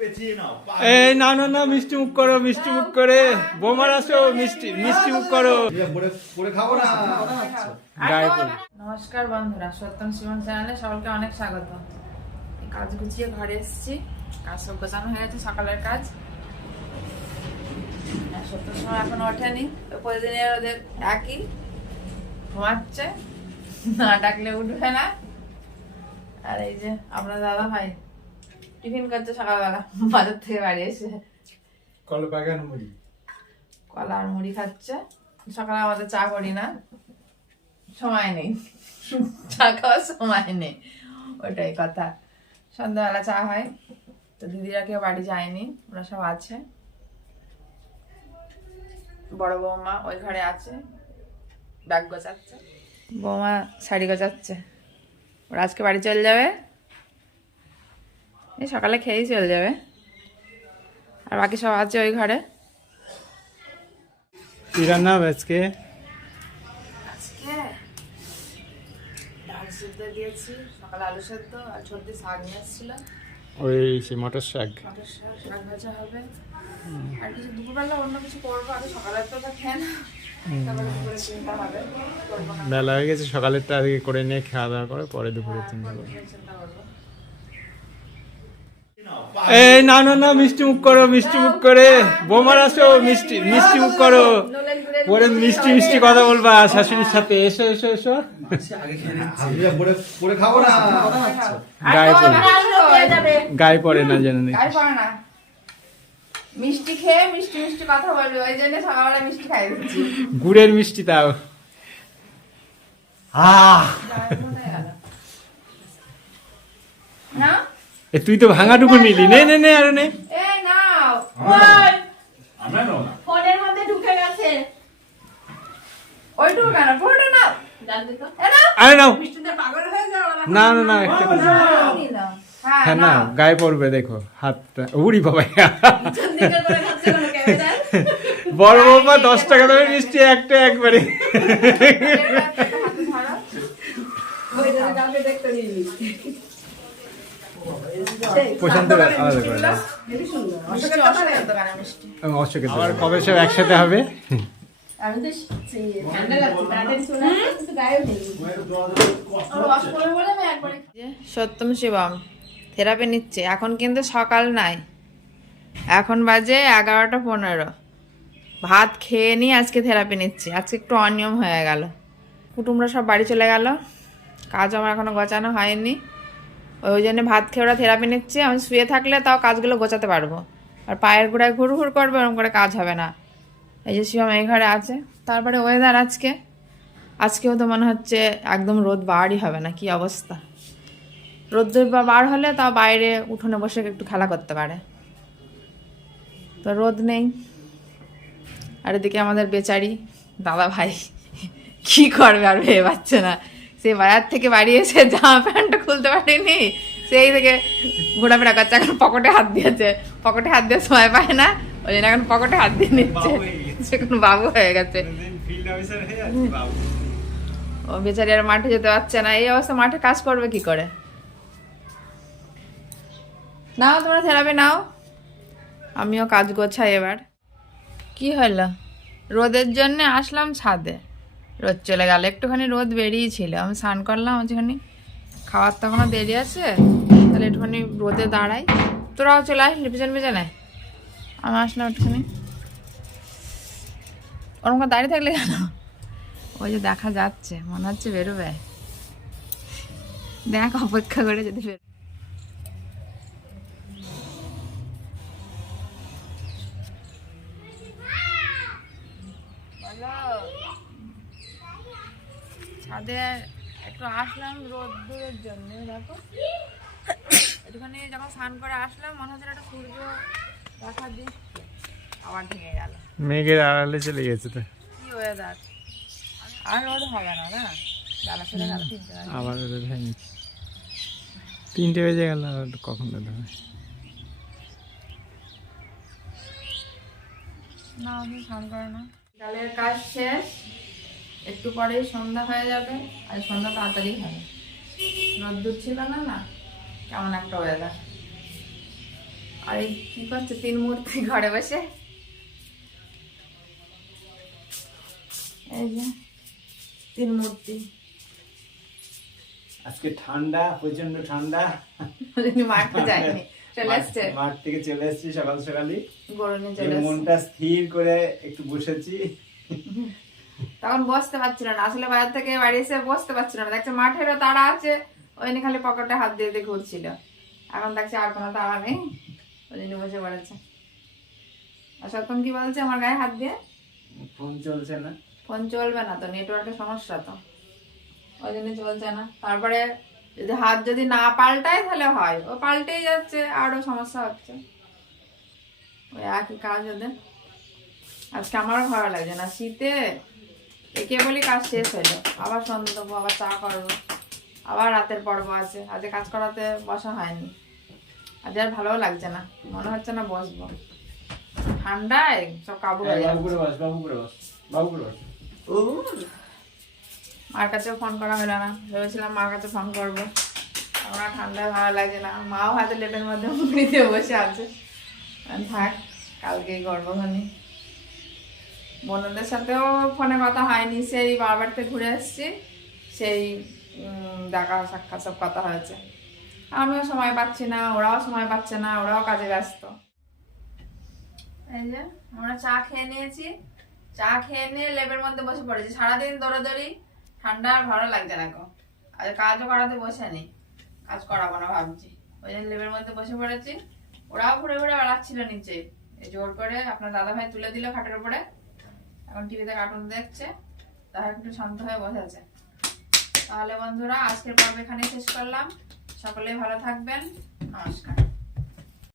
এই না না না, মিষ্টি মুখ করো, মিষ্টি মুখ করে বোমার আসো, মিষ্টি মিষ্টি মুখ করো। নমস্কার বন্ধুরা, সত্যম শিবন চ্যানেলে সকলকে অনেক স্বাগত। কাজ গুছিয়ে ঘরে এসেছি, কাজ সব গোছানো হয়ে গেছে, সকালের কাজ। সত্যম সময় এখন ওঠেনি, তো প্রতিদিনের ওদের একই, ঘুমাচ্ছে, না ডাকলে উঠবে না। আর এই যে আপনার দাদা ভাই টিফিন করছে সকালবেলা, বাজার থেকে বাড়ি এসে কলা আর মুড়ি খাচ্ছে। সকালে আমাদের চা করি না, সময় নেই, চা খাওয়ার সময় নেই, ওটাই কথা। সন্ধ্যাবেলা চা হয়, তো দিদিরা কেউ বাড়ি যায়নি, ওরা সব আছে। বড় বৌমা ওই ঘরে আছে, ব্যাগ গোছাচ্ছে, বৌমা শাড়ি গোছাচ্ছে। ওরা আজকে বাড়ি চলে যাবে, এই সকালে খেয়েই চলে যাবে, আর বাকি সব আছে ওই ঘরে। কি রান্না হবে আজকে? ডাল সিদ্ধ দিয়েছি, সকালে আলু সেদ্ধ আর ছোট্টি শাক নিয়ে এসেছিল, ওই সে মটর শাক, শাক ভাজা হবে। আর কিছু দুপুরবেলা অন্য কিছু করবো, আগে সকালের তো খেয়ে না, তারপরে দুপুরে চিন্তা হবে, করবো না, বেলা হয়ে গেছে, সকালেরটা আগে করে নিয়ে খাওয়া দাওয়া করে পরে দুপুরে চিন্তা করবো। চিন্তা করবো। এই না না না, মিষ্টি মুখ করো, মিষ্টি মুখ করে বোমার আসো, মিষ্টি মিষ্টি মুখ করো, পরে মিষ্টি মিষ্টি কথা বলবা শাশুড়ির সাথে। এসো এসো এসো, গায়ে পড়ে, গায়ে পড়ে না যেন নাকি। গায়ে পড়ে না, মিষ্টি খেয়ে মিষ্টি মিষ্টি কথা বলবে, ওই জন্য সকালবেলা মিষ্টি খাই দিচ্ছি। গুড়ের মিষ্টি তাও। না এ তুই তো ভাঙাটুকু নিলি, নে নে নে, আরে নে। এই নাও, ফোনের মধ্যে ঢুকে গেছে, ওইটুকু কেন, পুরোটা নাও, আরে নাও, পাগল হয়ে যাও। না না না, একটা করে হ্যাঁ না, গায়ে পড়বে, দেখো হাতটা, উড়ি বাবা। বড় বৌমা 10 টাকা দামের মিষ্টি একটা একবারে। প্রশান্ত আলাদা করে দাও। আবার কবে সব একসাথে হবে? সত্যম শিবম থেরাপি নিচ্ছে, এখন কিন্তু সকাল নাই, এখন বাজে 11:15। ভাত খেয়ে নিয়ে আজকে থেরাপি নিচ্ছে, আজকে একটু অনিয়ম হয়ে গেল। কুটুমরা সব বাড়ি চলে গেল, কাজ আমার এখনো গোছানো হয়নি, ওই জন্য ভাত খেয়ে ওরা থেরাপি নিচ্ছে। আমি শুয়ে থাকলে তাও কাজগুলো গোছাতে পারবো, আর পায়ের গোড়ায় ঘুর ঘুর করবে, ওরকম করে কাজ হবে না। এই যে শিবম এই ঘরে আছে। তারপরে ওয়েদার আজকেও তো মনে হচ্ছে একদম রোদ বাড়ই হবে না, কি অবস্থা। রোদ বার হলে তাও বাইরে উঠোনে বসে একটু খেলা করতে পারে, তো রোদ নেই। আর এদিকে আমাদের বেচারি দাদা ভাই কি করবে আর ভেবে পাচ্ছে না, সে বাজার থেকে বাড়ি এসে জামা প্যান্টটা খুলতে পারেনি, সেই থেকে ঘোরাফেরা করছে। এখন পকেটে হাত দিয়েছে, পকেটে হাত দিয়ে সময় পায় না, ওই জন্য এখন পকেটে হাত দিয়ে নিচ্ছে, সে কোনো বাবু হয়ে গেছে। ও বেচারি আর মাঠে যেতে পারছে না, এই অবস্থা মাঠে কাজ করবে কি করে। নাও তোমরা থেরাপি নাও, আমিও কাজ গোছাই। এবার কি হলো, রোদের জন্য আসলাম ছাদে, রোদ চলে গেল, একটুখানি রোদ বেরিয়েছিল, আমি স্নান করলাম, একটুখানি খাওয়ার তো এখনো দেরি আছে, তাহলে একটুখানি রোদে দাঁড়াই। তোরাও চলে আসলি পিছন পিছনে, আমি আসলাম একটুখানি। ওরকম দাঁড়িয়ে থাকলে কেন, ওই যে দেখা যাচ্ছে, মনে হচ্ছে বেরোবে, দেখ অপেক্ষা করে যদি বেরো। ছাদে একটু আসলাম রোদ্দুরের জন্য, দেখো একটুখানি যখন স্নান করে আসলাম, মনে হচ্ছে একটা সূর্য দেখা দিচ্ছে, আবার ভেঙে গেল, মেঘের আড়ালে চলে গেছে তো। কি ওয়েদার, আর রোদ হবে না, না বেলা চলে গেল, 3টে বাজে, আবার রোদ হয়নি, 3টে বেজে গেল, আর কখন রোদ হবে? না আমি স্নান করে না, বিকালের কাজ শেষ, একটু পরেই সন্ধ্যা হয়ে যাবে, আর সন্ধ্যা তাড়াতাড়ি হবে, রোদ্দুর ছিল না, না কেমন একটা ওয়েদার। আর এই কি করছে তিন মূর্তি ঘরে বসে? এই যে তিন মূর্তি। আজকে ঠান্ডা, প্রচন্ড ঠান্ডা। মাঠে যায়নি, চলে এসছে মাঠ থেকে চলে এসেছি সকাল সকালই। গরু নিয়ে চলে এসছে। মনটা স্থির করে একটু বসেছি। তখন বসতে পারছিল না, আসলে বাজার থেকে বাড়ি এসে বসতে পারছিল না, দেখছে মাঠেরও তাড়া আছে, ওই নিয়ে খালি পকেটে হাত দিয়ে দিয়ে ঘুরছিল। এখন দেখছে আর কোনো তাড়া নেই, ওই জন্য বসে পড়েছে। আর সত্যম কি বলছে আমার গায়ে হাত দিয়ে? ফোন চলছে না। ফোন চলবে না তো, নেটওয়ার্কের সমস্যা তো, ওই জন্য চলছে না। তারপরে যদি হাত যদি না পাল্টায় তাহলে হয়, ও পাল্টেই যাচ্ছে, আরো সমস্যা হচ্ছে, ওই একই কাজ ওদের। আজকে আমারও ভালো লাগছে না, শীতে একে বলি কাজ শেষ হলো, আবার সন্ধ্যে দেবো, আবার চা করবো, আবার রাতের পর্ব আছে, আজকে কাজ করাতে বসা হয়নি। আজ আর ভালোও লাগছে না, মনে হচ্ছে না বসবো, ঠান্ডায় সব কাবু হয়ে বাবু করে যাচ্ছে। বস, বাবু করে বস, বাবু করে বস। মার কাছেও ফোন করা হলো না, ভেবেছিলাম মার কাছে ফোন করবো, আমরা ঠান্ডায় ভালো লাগছে না, মাও হাতে লেপের মধ্যে মুড়ি দিয়ে বসে আছে। থাক, কালকেই করবো খানি। বোনদের সাথেও ফোনে কথা হয়নি, সেই বাবার থেকে ঘুরে এসেছি, সেই দেখা সাক্ষাৎ সব কথা হয়েছে। আমিও সময় পাচ্ছি না, ওরাও সময় পাচ্ছে না, ওরাও কাজে ব্যস্ত। এই যে আমরা চা খেয়ে নিয়েছি, চা খেয়ে নিয়ে লেপের মধ্যে বসে পড়েছি, সারাদিন দৌড়াদৌড়ি, ঠান্ডা আর ভালো লাগছে না গো। আর কাজও করাতে বসে নেই, কাজ করাবো না ভাবছি, ওই জন্য লেপের মধ্যে বসে পড়েছি। ওরাও ঘুরে ঘুরে বেড়াচ্ছিল নিচে, এই জোর করে আপনার দাদা ভাই তুলে দিল খাটের উপরে, এখন টিভিতে কার্টুন দেখছে, তারা একটু শান্ত হয়ে বসে আছে। তাহলে বন্ধুরা আজকের পর্ব এখানে শেষ করলাম, সকলেই ভালো থাকবেন, নমস্কার।